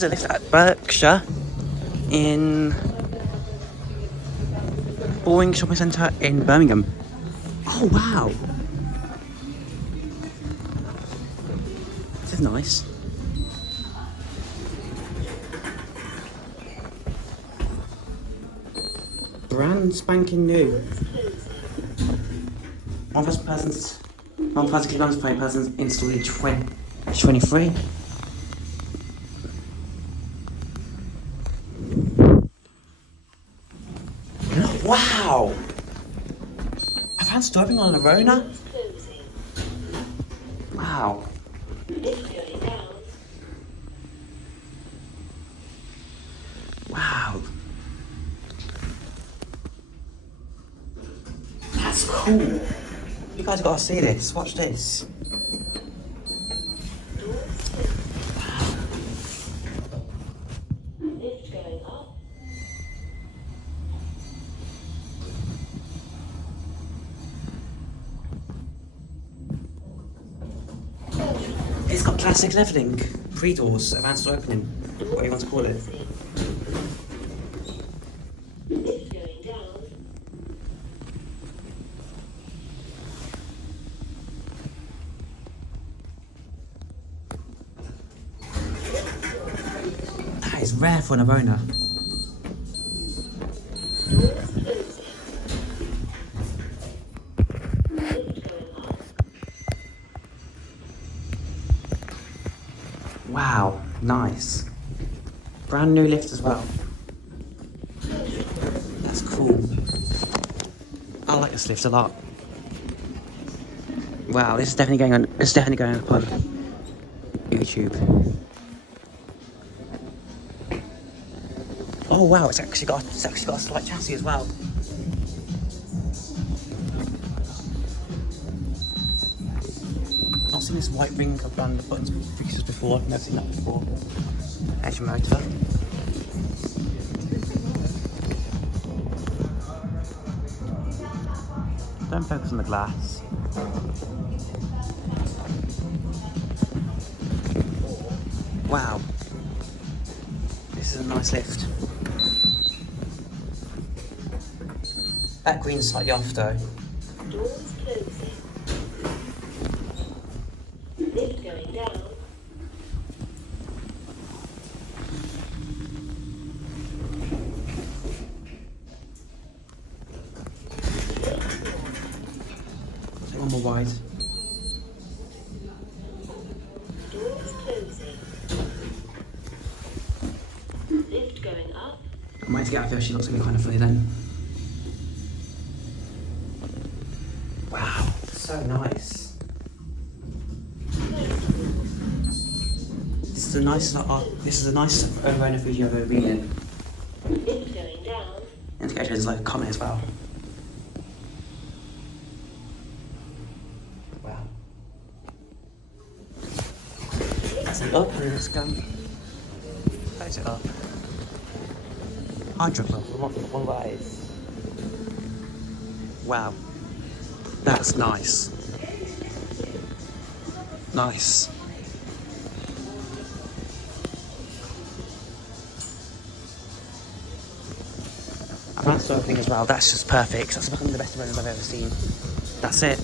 is a lift at Bershka in Bullring Shopping Centre in Birmingham. Oh wow! This is nice. Brand spanking new. One person's installed in 2023. Wow! I found stopping on an Orona. Wow. Wow. That's cool. You guys gotta see this. Watch this. It's got classic levelling, pre-doors, advanced opening, whatever you want to call it. That is rare for an Orona. Wow, nice. Brand new lift as well. That's cool. I like this lift a lot. Wow, this is definitely going on. It's definitely going up on YouTube. Oh wow, it's actually got a slight chassis as well. I've seen this white ring around the buttons features before. I've never seen that before. Edge motor. Don't focus on the glass. Wow. This is a nice lift. That green's slightly off though. Doors closing. Lift going down. Take one more wide. Doors closing. Lift going up. I'm waiting to get out of here. She looks gonna be kind of funny then. Wow, so nice. This is the nicest Orona video I've ever been in. Lift going down. Indicator is like a comment as well. Wow. That's it up and let's go. Close it up. Hydro pump, one ways. Wow. That's nice. Nice. And that's opening as well. That's just perfect. That's one of the best Oronas I've ever seen. That's it.